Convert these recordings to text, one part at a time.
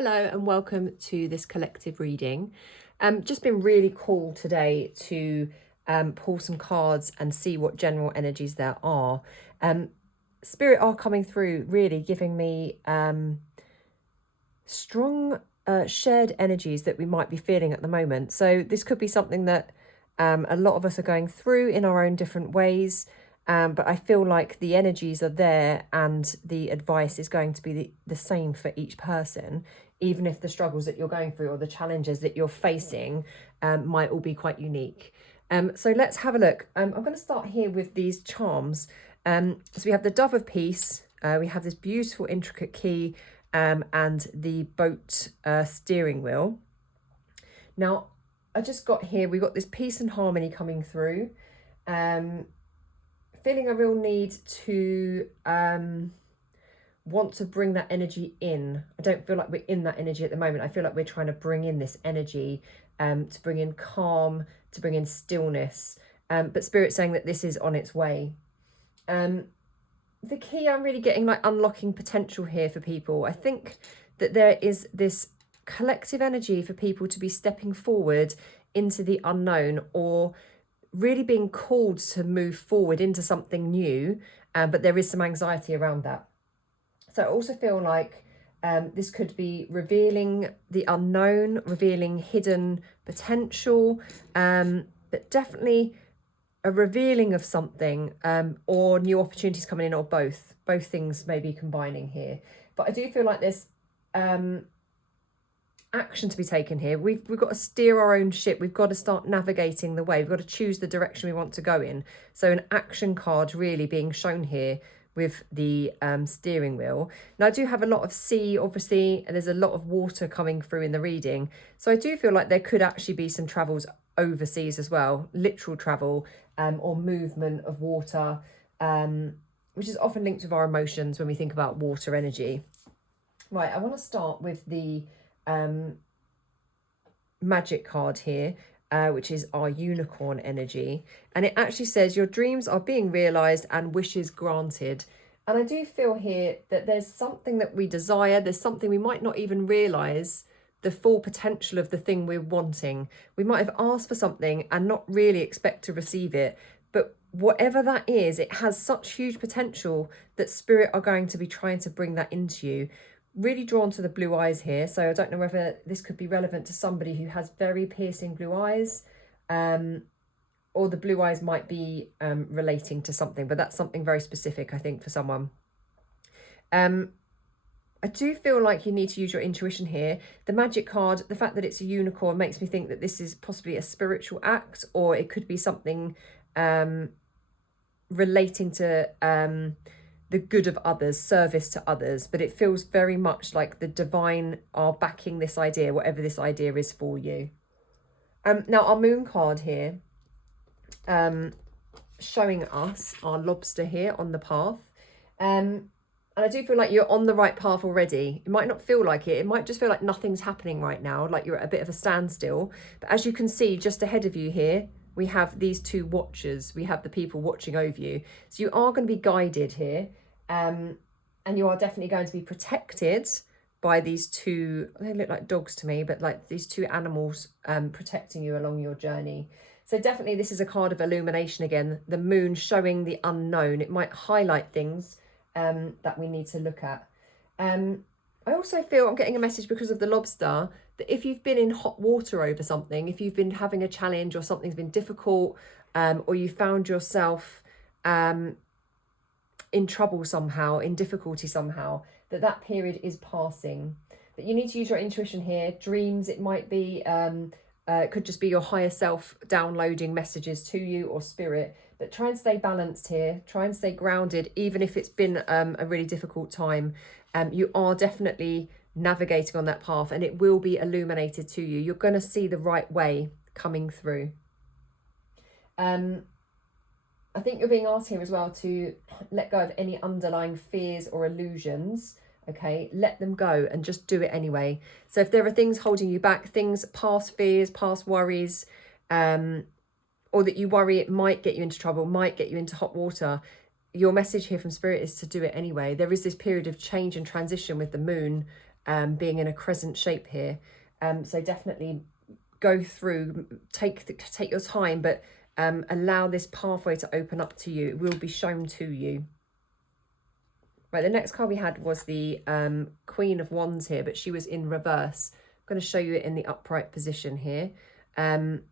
Hello and welcome to this collective reading. Just been really cool today to pull some cards and see what general energies there are. Spirit are coming through, really giving me strong shared energies that we might be feeling at the moment. So this could be something that a lot of us are going through in our own different ways. But I feel like the energies are there and the advice is going to be the same for each person, even if the struggles that you're going through or the challenges that you're facing might all be quite unique. So let's have a look. I'm going to start here with these charms. So we have the Dove of Peace. We have this beautiful intricate key and the boat steering wheel. Now, I just got here, we've got this peace and harmony coming through. Feeling a real need to want to bring that energy in. I don't feel like we're in that energy at the moment. I feel like we're trying to bring in this energy, to bring in calm, to bring in stillness. But Spirit's saying that this is on its way. The key, I'm really getting like unlocking potential here for people. I think that there is this collective energy for people to be stepping forward into the unknown or really being called to move forward into something new, but there is some anxiety around that. So I also feel like this could be revealing the unknown, revealing hidden potential, but definitely a revealing of something or new opportunities coming in, or both things may be combining here. But I do feel like there's action to be taken here. We've got to steer our own ship. We've got to start navigating the way. We've got to choose the direction we want to go in. So an action card really being shown here with the steering wheel. Now I do have a lot of sea, obviously, and there's a lot of water coming through in the reading. So I do feel like there could actually be some travels overseas as well, literal travel or movement of water, which is often linked with our emotions when we think about water energy. Right, I want to start with the magic card here, which is our unicorn energy, and it actually says your dreams are being realized and wishes granted. And I do feel here that there's something that we desire, there's something we might not even realize the full potential of the thing we're wanting. We might have asked for something and not really expect to receive it, but whatever that is, it has such huge potential that Spirit are going to be trying to bring that into you. Really drawn to the blue eyes here, so I don't know whether this could be relevant to somebody who has very piercing blue eyes, or the blue eyes might be relating to something, but that's something very specific, I think, for someone. I do feel like you need to use your intuition here. The magic card, the fact that it's a unicorn makes me think that this is possibly a spiritual act, or it could be something relating to the good of others, service to others, but it feels very much like the divine are backing this idea, whatever this idea is for you. Now our moon card here, showing us our lobster here on the path. And I do feel like you're on the right path already. It might not feel like it. It might just feel like nothing's happening right now, like you're at a bit of a standstill. But as you can see just ahead of you here, we have these two watchers. We have the people watching over you. So you are going to be guided here. And you are definitely going to be protected by these two, they look like dogs to me, but like these two animals protecting you along your journey. So definitely this is a card of illumination again. The moon showing the unknown. It might highlight things that we need to look at. I also feel I'm getting a message because of the lobster that if you've been in hot water over something, if you've been having a challenge or something's been difficult, or you found yourself in trouble somehow, in difficulty somehow, that period is passing. But you need to use your intuition here. Dreams, it might be, it could just be your higher self downloading messages to you, or spirit. But try and stay balanced here. Try and stay grounded, even if it's been a really difficult time. You are definitely navigating on that path, and it will be illuminated to you. You're going to see the right way coming through. I think you're being asked here as well to let go of any underlying fears or illusions. Okay, let them go and just do it anyway. So if there are things holding you back, things, past fears, past worries, or that you worry it might get you into trouble, might get you into hot water, your message here from Spirit is to do it anyway. There is this period of change and transition with the moon being in a crescent shape here. So definitely go through, take your time, but allow this pathway to open up to you. It will be shown to you. Right, the next card we had was the Queen of Wands here, but she was in reverse. I'm going to show you it in the upright position here. And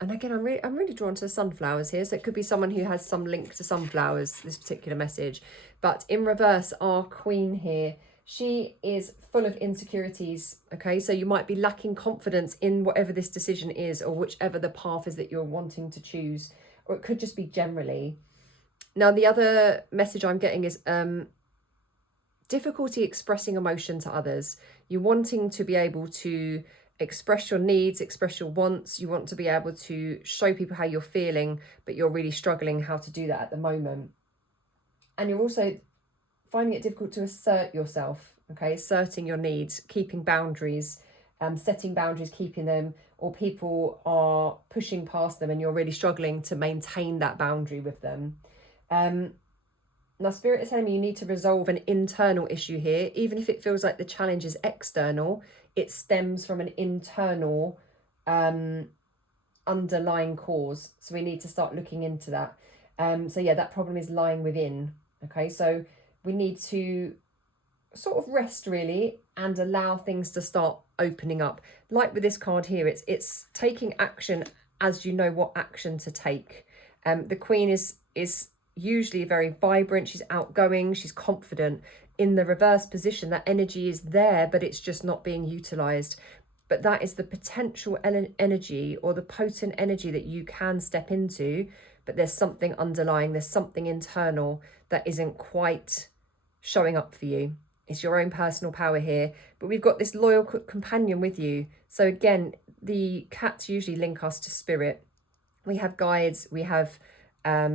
again, I'm really drawn to the sunflowers here. So it could be someone who has some link to sunflowers, this particular message. But in reverse, our Queen here, she is full of insecurities, okay? So you might be lacking confidence in whatever this decision is, or whichever the path is that you're wanting to choose, or it could just be generally. Now, the other message I'm getting is difficulty expressing emotion to others. You're wanting to be able to express your needs, express your wants. You want to be able to show people how you're feeling, but you're really struggling how to do that at the moment. And you're also finding it difficult to assert yourself, okay? Asserting your needs, keeping boundaries, setting boundaries, keeping them, or people are pushing past them and you're really struggling to maintain that boundary with them. Now, Spirit is telling me you need to resolve an internal issue here. Even if it feels like the challenge is external, it stems from an internal underlying cause. So we need to start looking into that. So yeah, that problem is lying within. Okay, so we need to sort of rest really and allow things to start opening up. Like with this card here, it's taking action as you know what action to take. The Queen is usually very vibrant, she's outgoing, she's confident. In the reverse position, that energy is there, but it's just not being utilized. But that is the potential energy, or the potent energy that you can step into, but there's something underlying, there's something internal that isn't quite showing up for you. It's your own personal power here, but we've got this loyal companion with you. So again, the cats usually link us to spirit. We have guides, we have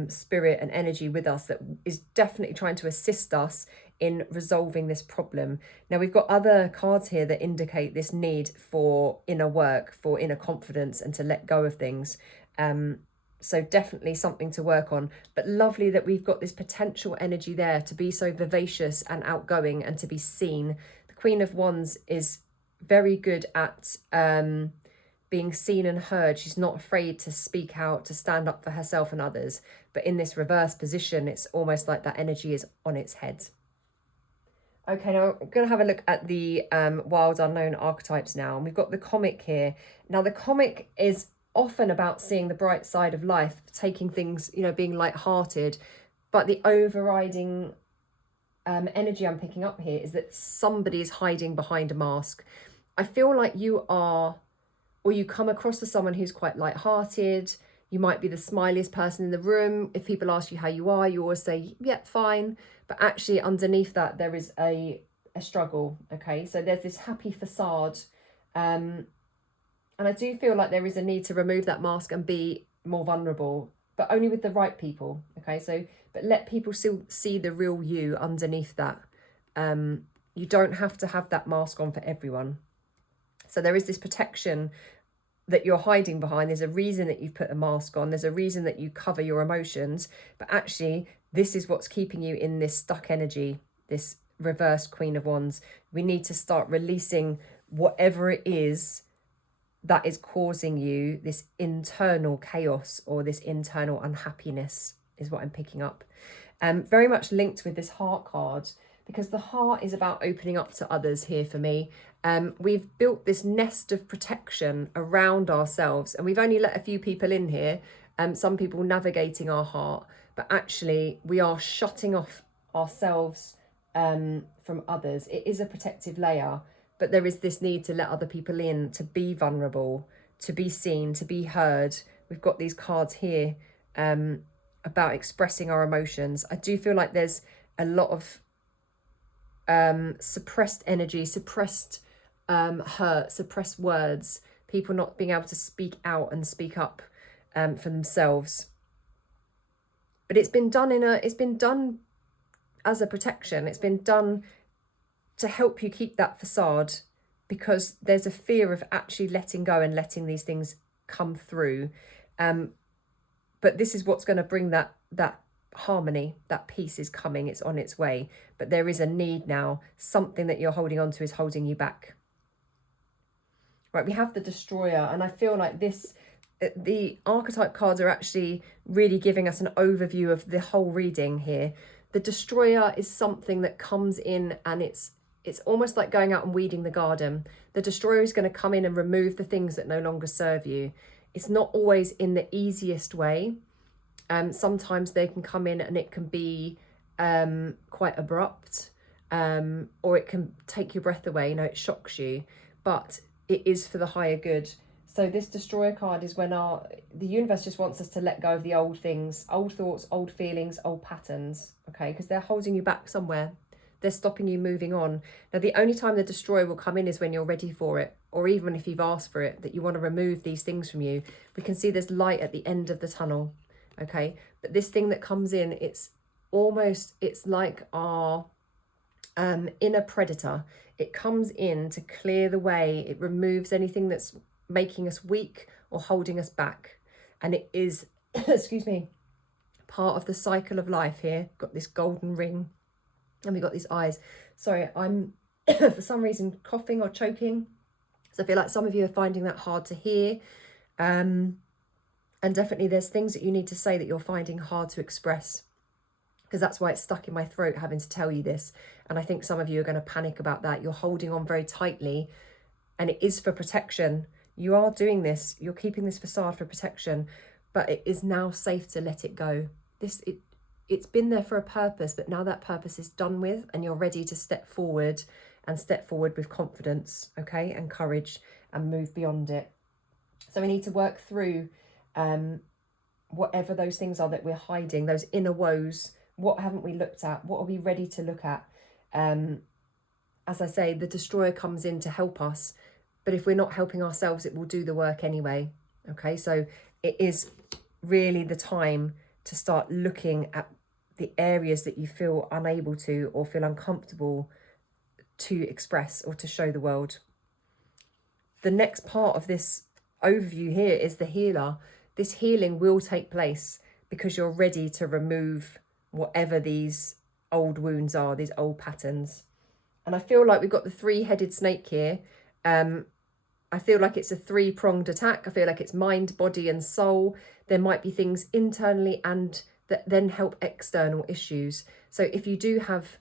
spirit and energy with us that is definitely trying to assist us in resolving this problem. Now, we've got other cards here that indicate this need for inner work, for inner confidence, and to let go of things. So definitely something to work on, but lovely that we've got this potential energy there to be so vivacious and outgoing and to be seen. The Queen of Wands is very good at being seen and heard. She's not afraid to speak out, to stand up for herself and others. But in this reverse position, it's almost like that energy is on its head. Okay, now I'm going to have a look at the wild unknown archetypes now. And we've got the comic here. Now, the comic is often about seeing the bright side of life, taking things, you know, being lighthearted. But the overriding energy I'm picking up here is that somebody is hiding behind a mask. I feel like you are, or you come across as someone who's quite lighthearted. You might be the smiliest person in the room. If people ask you how you are, you always say, yeah, fine. But actually underneath that, there is a struggle, okay? So there's this happy facade. And I do feel like there is a need to remove that mask and be more vulnerable, but only with the right people, okay? So, but let people still see the real you underneath that. You don't have to have that mask on for everyone. So there is this protection that you're hiding behind. There's a reason that you've put a mask on. There's a reason that you cover your emotions. But actually, this is what's keeping you in this stuck energy, this reverse Queen of Wands. We need to start releasing whatever it is that is causing you this internal chaos or this internal unhappiness, is what I'm picking up. Very much linked with this heart card, because the heart is about opening up to others here for me. We've built this nest of protection around ourselves, and we've only let a few people in here, some people navigating our heart, but actually we are shutting off ourselves from others. It is a protective layer, but there is this need to let other people in, to be vulnerable, to be seen, to be heard. We've got these cards here about expressing our emotions. I do feel like there's a lot of suppressed energy, suppressed hurt, suppressed words, people not being able to speak out and speak up for themselves. But it's been done as a protection. It's been done to help you keep that facade, because there's a fear of actually letting go and letting these things come through. But this is what's going to bring that harmony, that peace is coming, it's on its way. But there is a need now. Something that you're holding on to is holding you back. Right, we have the Destroyer, and I feel like the archetype cards are actually really giving us an overview of the whole reading here. The Destroyer is something that comes in, and it's almost like going out and weeding the garden. The Destroyer is going to come in and remove the things that no longer serve you. It's not always in the easiest way. Sometimes they can come in and it can be quite abrupt, or it can take your breath away, it shocks you, but it is for the higher good. So this Destroyer card is when the universe just wants us to let go of the old things, old thoughts, old feelings, old patterns, okay? Because they're holding you back somewhere. They're stopping you moving on. Now, the only time the Destroyer will come in is when you're ready for it, or even if you've asked for it, that you want to remove these things from you. We can see there's light at the end of the tunnel, okay? But this thing that comes in, it's like our inner predator. It comes in to clear the way. It removes anything that's making us weak or holding us back. And it is, excuse me, part of the cycle of life here. Got this golden ring and we've got these eyes. Sorry, I'm for some reason coughing or choking. So I feel like some of you are finding that hard to hear. And definitely there's things that you need to say that you're finding hard to express, because that's why it's stuck in my throat having to tell you this. And I think some of you are going to panic about that. You're holding on very tightly, and it is for protection. You are doing this, you're keeping this facade for protection, but it is now safe to let it go. It's been there for a purpose, but now that purpose is done with, and you're ready to step forward with confidence, okay, and courage, and move beyond it. So we need to work through whatever those things are that we're hiding, those inner woes. What haven't we looked at? What are we ready to look at? As I say, the Destroyer comes in to help us, but if we're not helping ourselves, it will do the work anyway. Okay, so it is really the time to start looking at the areas that you feel unable to or feel uncomfortable to express or to show the world. The next part of this overview here is the Healer. This healing will take place because you're ready to remove whatever these old wounds are, these old patterns. And I feel like we've got the three-headed snake here. I feel like it's a three-pronged attack. I feel like it's mind, body and soul. There might be things internally and that then help external issues. So if you do have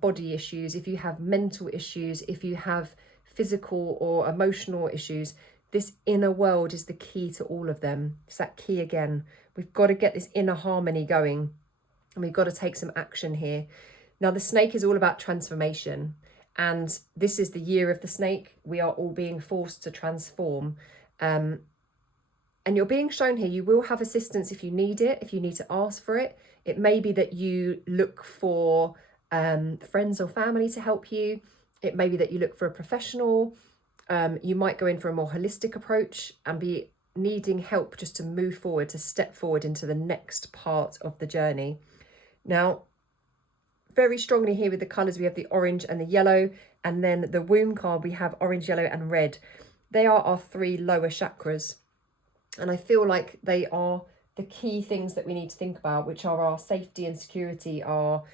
body issues, if you have mental issues, if you have physical or emotional issues, this inner world is the key to all of them. It's that key again. We've got to get this inner harmony going, and we've got to take some action here. Now, the snake is all about transformation, and this is the year of the snake. We are all being forced to transform. And you're being shown here, you will have assistance if you need it, if you need to ask for it. It may be that you look for friends or family to help you. It may be that you look for a professional. You might go in for a more holistic approach and be needing help just to move forward, to step forward into the next part of the journey. Now, very strongly here with the colours, we have the orange and the yellow, and then the womb card, we have orange, yellow and red. They are our three lower chakras. And I feel like they are the key things that we need to think about, which are our safety and security, our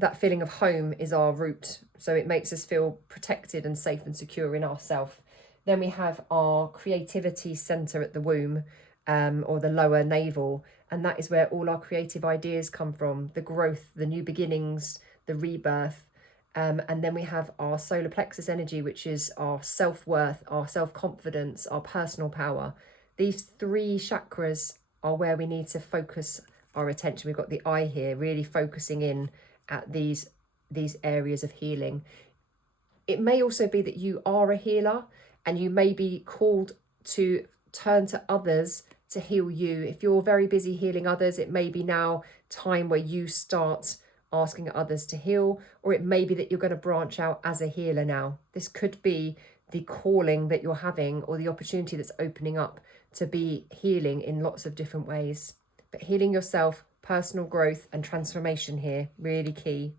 that feeling of home is our root. So it makes us feel protected and safe and secure in ourself. Then we have our creativity center at the womb, or the lower navel. And that is where all our creative ideas come from, the growth, the new beginnings, the rebirth. And then we have our solar plexus energy, which is our self-worth, our self-confidence, our personal power. These three chakras are where we need to focus our attention. We've got the eye here, really focusing in at these areas of healing. It may also be that you are a healer and you may be called to turn to others to heal you. If you're very busy healing others, it may be now time where you start asking others to heal, or it may be that you're going to branch out as a healer now. This could be the calling that you're having, or the opportunity that's opening up to be healing in lots of different ways. But healing yourself, personal growth and transformation here, really key.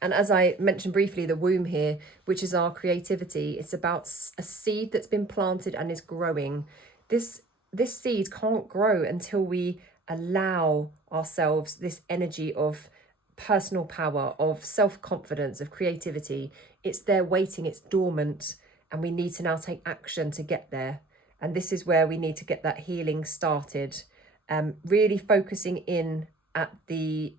And as I mentioned briefly, the womb here, which is our creativity, it's about a seed that's been planted and is growing. This this seed can't grow until we allow ourselves this energy of personal power, of self-confidence, of creativity. It's there waiting, it's dormant, and we need to now take action to get there. And this is where we need to get that healing started, really focusing in at the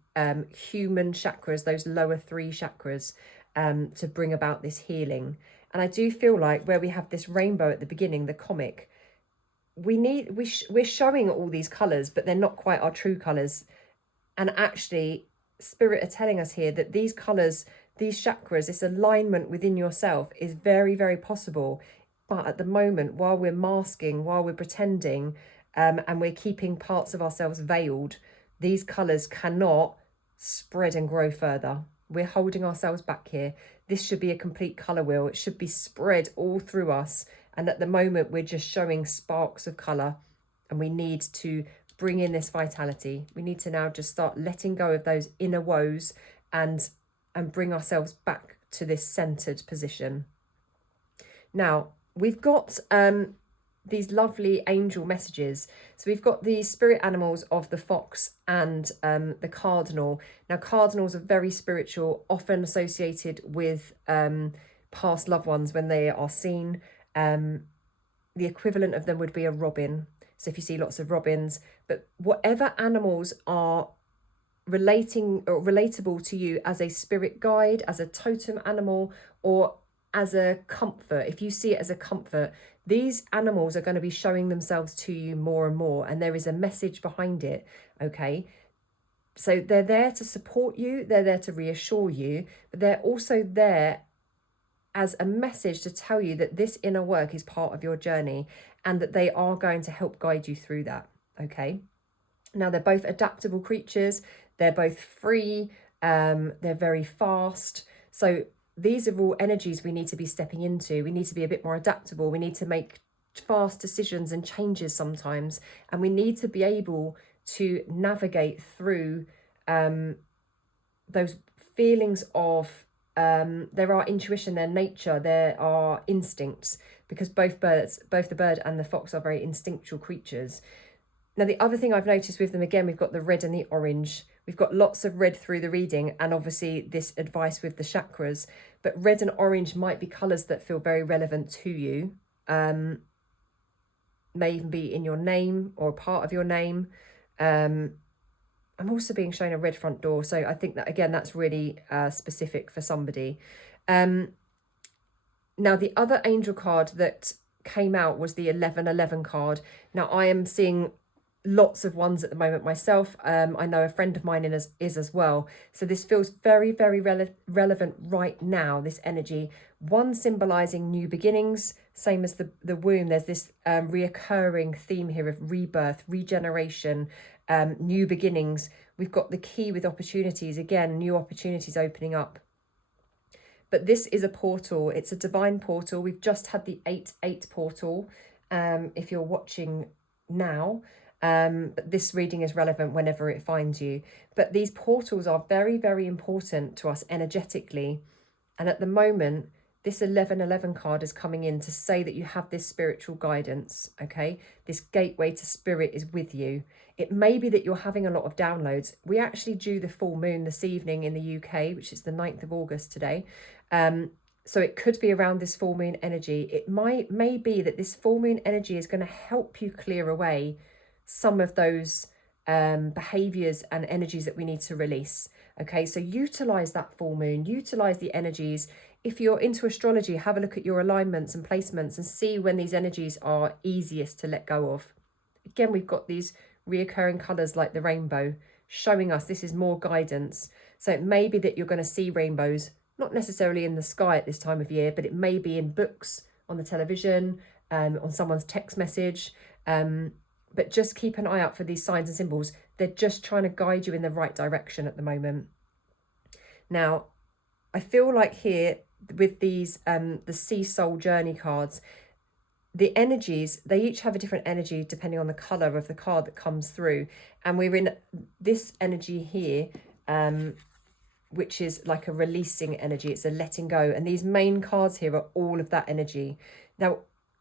human chakras, those lower 3 chakras, to bring about this healing. And I do feel like where we have this rainbow at the beginning, the comic, we're showing all these colors, but they're not quite our true colors. And actually, Spirit are telling us here that these colors, these chakras, this alignment within yourself is very, very possible. But at the moment, while we're masking, while we're pretending, and we're keeping parts of ourselves veiled, these colors cannot spread and grow further. We're holding ourselves back here. This should be a complete color wheel. It should be spread all through us. And at the moment, we're just showing sparks of color, and we need to bring in this vitality. We need to now just start letting go of those inner woes and bring ourselves back to this centered position. Now, we've got these lovely angel messages. So we've got the spirit animals of the fox and the cardinal. Now, cardinals are very spiritual, often associated with past loved ones when they are seen. The equivalent of them would be a robin. So if you see lots of robins, but whatever animals are relating or relatable to you as a spirit guide, as a totem animal, or as a comfort, if you see it as a comfort, these animals are going to be showing themselves to you more and more, and there is a message behind it. Okay, so they're there to support you, they're there to reassure you, but they're also there as a message to tell you that this inner work is part of your journey and that they are going to help guide you through that. Okay, now they're both adaptable creatures, they're both free, they're very fast. So these are all energies we need to be stepping into. We need to be a bit more adaptable. We need to make fast decisions and changes sometimes, and we need to be able to navigate through those feelings of there are intuition, their nature, there are instincts, because both the bird and the fox are very instinctual creatures. Now, the other thing I've noticed with them, again, we've got the red and the orange. We've got lots of red through the reading, and obviously this advice with the chakras, but red and orange might be colours that feel very relevant to you. May even be in your name or a part of your name. I'm also being shown a red front door. So I think that, again, that's really specific for somebody. Now, the other angel card that came out was the 1111 card. Now, I am seeing lots of ones at the moment myself. I know a friend of mine is as well. So this feels very, very relevant right now, this energy. One symbolizing new beginnings, same as the womb. There's this reoccurring theme here of rebirth, regeneration, new beginnings. We've got the key with opportunities. Again, new opportunities opening up. But this is a portal. It's a divine portal. We've just had the 8-8 portal, if you're watching now. But this reading is relevant whenever it finds you. But these portals are very, very important to us energetically. And at the moment, this 1111 card is coming in to say that you have this spiritual guidance, okay? This gateway to spirit is with you. It may be that you're having a lot of downloads. We actually do the full moon this evening in the UK, which is the 9th of August today. So it could be around this full moon energy. It may be that this full moon energy is going to help you clear away some of those behaviors and energies that we need to release. Okay, so utilize that full moon, utilize the energies. If you're into astrology, have a look at your alignments and placements and see when these energies are easiest to let go of. Again, we've got these reoccurring colors like the rainbow showing us this is more guidance. So it may be that you're going to see rainbows, not necessarily in the sky at this time of year, but it may be in books, on the television, on someone's text message. But just keep an eye out for these signs and symbols. They're just trying to guide you in the right direction at the moment. Now, I feel like here with these, the Sea Soul Journey cards, the energies, they each have a different energy depending on the colour of the card that comes through. And we're in this energy here, which is like a releasing energy. It's a letting go. And these main cards here are all of that energy. Now,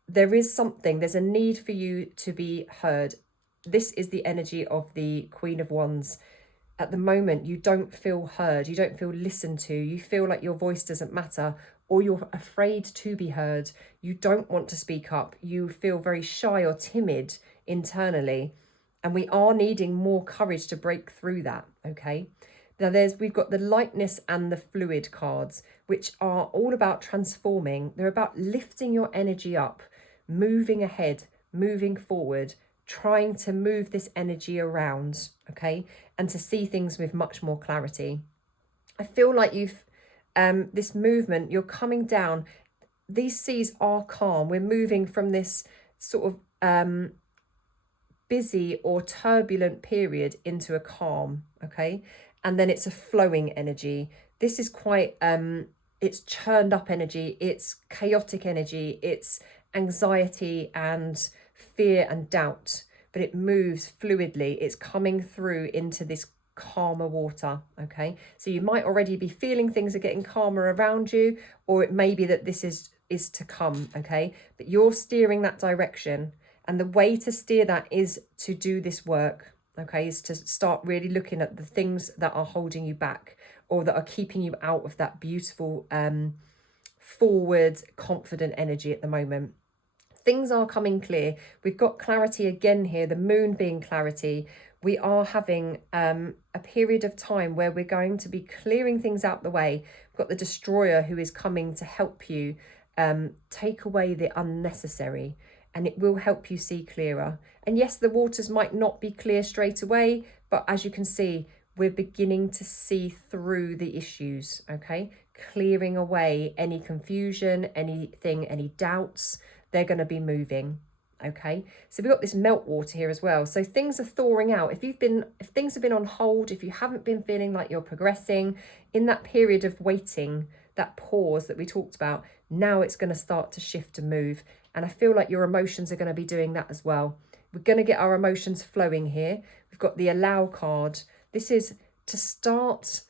there is something, there's a need for you to be heard. This is the energy of the Queen of Wands. At the moment, you don't feel heard, you don't feel listened to, you feel like your voice doesn't matter, or you're afraid to be heard. You don't want to speak up, you feel very shy or timid internally, and we are needing more courage to break through that, okay? Now we've got the lightness and the fluid cards, which are all about transforming. They're about lifting your energy up, moving ahead, moving forward, trying to move this energy around, okay? And to see things with much more clarity. I feel like you've, this movement, you're coming down. These seas are calm. We're moving from this sort of busy or turbulent period into a calm, okay? And then it's a flowing energy. This is quite, it's churned up energy, it's chaotic energy, it's anxiety and fear and doubt, but it moves fluidly. It's coming through into this calmer water, okay? So you might already be feeling things are getting calmer around you, or it may be that this is to come, okay? But you're steering that direction. And the way to steer that is to do this work, okay, is to start really looking at the things that are holding you back or that are keeping you out of that beautiful, forward, confident energy at the moment. Things are coming clear. We've got clarity again here, the moon being clarity. We are having a period of time where we're going to be clearing things out the way. We've got the destroyer who is coming to help you take away the unnecessary, and it will help you see clearer. And yes, the waters might not be clear straight away, but as you can see, we're beginning to see through the issues, okay? Clearing away any confusion, anything, any doubts, they're going to be moving, okay? So we've got this meltwater here as well. So things are thawing out. If things have been on hold, if you haven't been feeling like you're progressing in that period of waiting, that pause that we talked about, now it's going to start to shift and move. And I feel like your emotions are going to be doing that as well. We're going to get our emotions flowing here. We've got the allow card. This is to start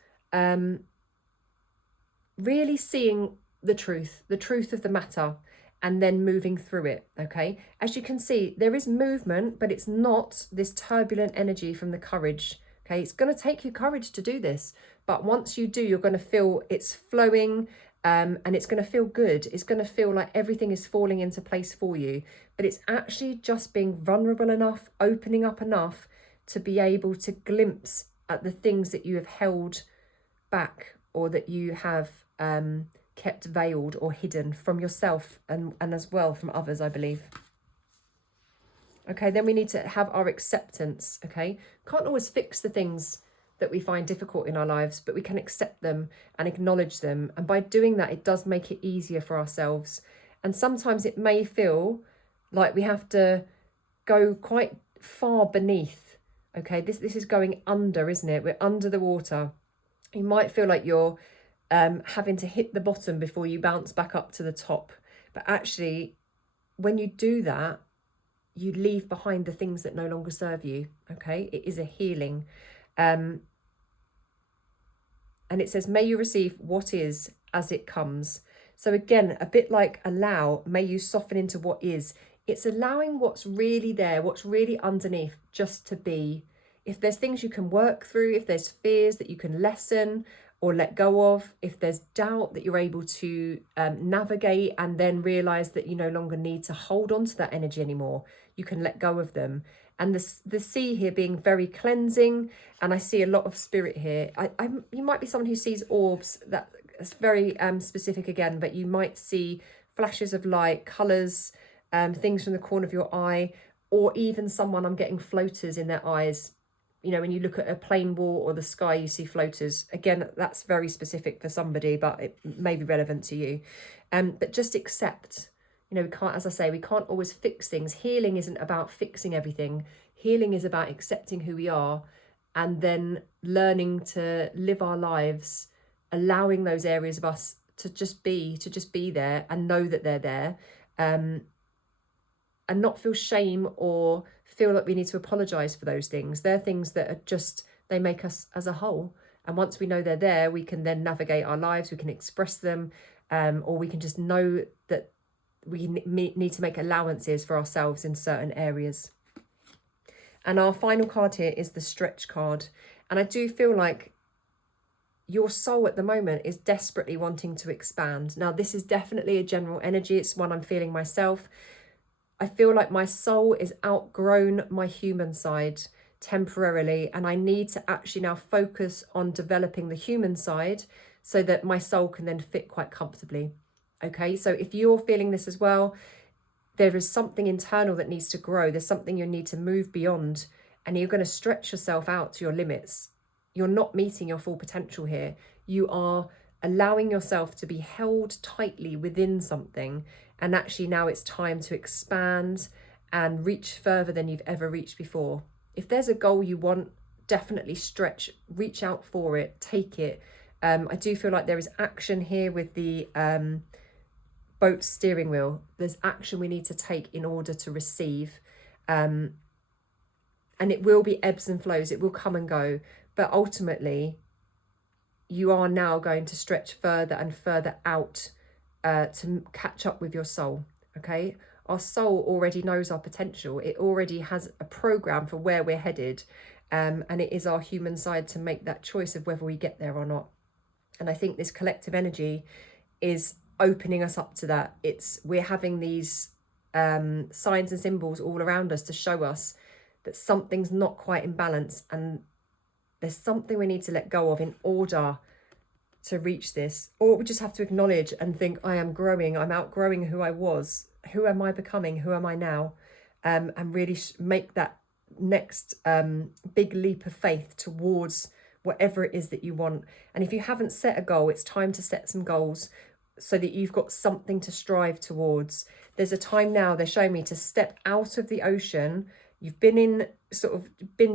really seeing the truth of the matter, and then moving through it, okay? As you can see, there is movement, but it's not this turbulent energy from the courage, okay? It's going to take you courage to do this, but once you do, you're going to feel it's flowing, and it's going to feel good. It's going to feel like everything is falling into place for you, but it's actually just being vulnerable enough, opening up enough to be able to glimpse at the things that you have held back, or that you have kept veiled or hidden from yourself and as well from others, I believe. Okay, then we need to have our acceptance, okay? Can't always fix the things that we find difficult in our lives, but we can accept them and acknowledge them. And by doing that, it does make it easier for ourselves. And sometimes it may feel like we have to go quite far beneath, okay? This is going under, isn't it? We're under the water. You might feel like you're having to hit the bottom before you bounce back up to the top. But actually, when you do that, you leave behind the things that no longer serve you, okay? It is a healing. And it says, may you receive what is as it comes. So again, a bit like allow, may you soften into what is. It's allowing what's really there, what's really underneath, just to be. If there's things you can work through, if there's fears that you can lessen or let go of, if there's doubt that you're able to navigate and then realize that you no longer need to hold on to that energy anymore, you can let go of them. And the sea here being very cleansing, and I see a lot of spirit here. You might be someone who sees orbs. That's very specific again, but you might see flashes of light, colours, things from the corner of your eye, or even someone, I'm getting floaters in their eyes. You know, when you look at a plain wall or the sky, you see floaters. Again, that's very specific for somebody, but it may be relevant to you. But just accept, you know, we can't, as I say, we can't always fix things. Healing isn't about fixing everything. Healing is about accepting who we are and then learning to live our lives, allowing those areas of us to just be there and know that they're there, and not feel shame or feel like we need to apologize for those things. They're things that are just, they make us as a whole. And once we know they're there, we can then navigate our lives, we can express them, or we can just know that we need to make allowances for ourselves in certain areas. And our final card here is the stretch card. And I do feel like your soul at the moment is desperately wanting to expand. Now, this is definitely a general energy. It's one I'm feeling myself. I feel like my soul is outgrown my human side temporarily, and I need to actually now focus on developing the human side so that my soul can then fit quite comfortably. Okay, so if you're feeling this as well, there is something internal that needs to grow. There's something you need to move beyond, and you're going to stretch yourself out to your limits. You're not meeting your full potential here. You are allowing yourself to be held tightly within something, and actually now it's time to expand and reach further than you've ever reached before. If there's a goal you want, definitely stretch, reach out for it, take it. I do feel like there is action here with the boat steering wheel. There's action we need to take in order to receive. And it will be ebbs and flows. It will come and go. But ultimately, you are now going to stretch further and further out to catch up with your soul, okay? Our soul already knows our potential. It already has a program for where we're headed. And it is our human side to make that choice of whether we get there or not. And I think this collective energy is opening us up to that. We're having these signs and symbols all around us to show us that something's not quite in balance, and there's something we need to let go of in order to reach this. Or we just have to acknowledge and think, I am growing, I'm outgrowing who I was. Who am I becoming? Who am I now? And really make that next big leap of faith towards whatever it is that you want. And if you haven't set a goal, it's time to set some goals so that you've got something to strive towards. There's a time now, they're showing me, to step out of the ocean. You've been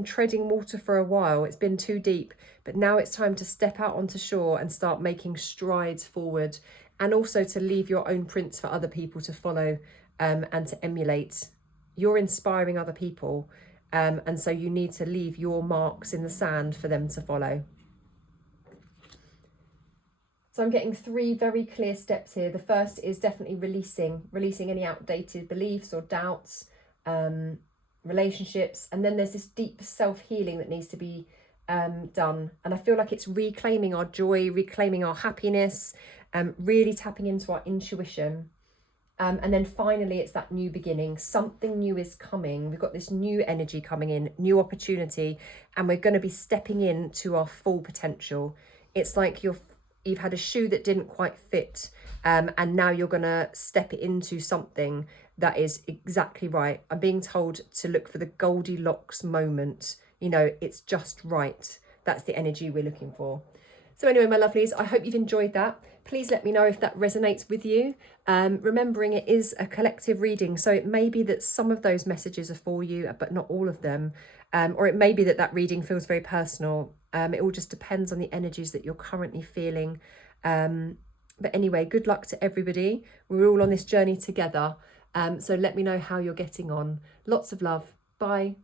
treading water for a while. It's been too deep, but now it's time to step out onto shore and start making strides forward, and also to leave your own prints for other people to follow and to emulate. You're inspiring other people, and so you need to leave your marks in the sand for them to follow. So I'm getting 3 very clear steps here. The first is definitely releasing any outdated beliefs or doubts, relationships. And then there's this deep self-healing that needs to be done. And I feel like it's reclaiming our joy, reclaiming our happiness, really tapping into our intuition. And then finally, it's that new beginning. Something new is coming. We've got this new energy coming in, new opportunity, and we're going to be stepping into our full potential. It's like you've had a shoe that didn't quite fit, and now you're going to step it into something that is exactly right. I'm being told to look for the Goldilocks moment. You know, it's just right. That's the energy we're looking for. So anyway, my lovelies, I hope you've enjoyed that. Please let me know if that resonates with you. Remembering it is a collective reading, so it may be that some of those messages are for you, but not all of them. Or it may be that reading feels very personal. It all just depends on the energies that you're currently feeling. But anyway, good luck to everybody. We're all on this journey together. So let me know how you're getting on. Lots of love. Bye.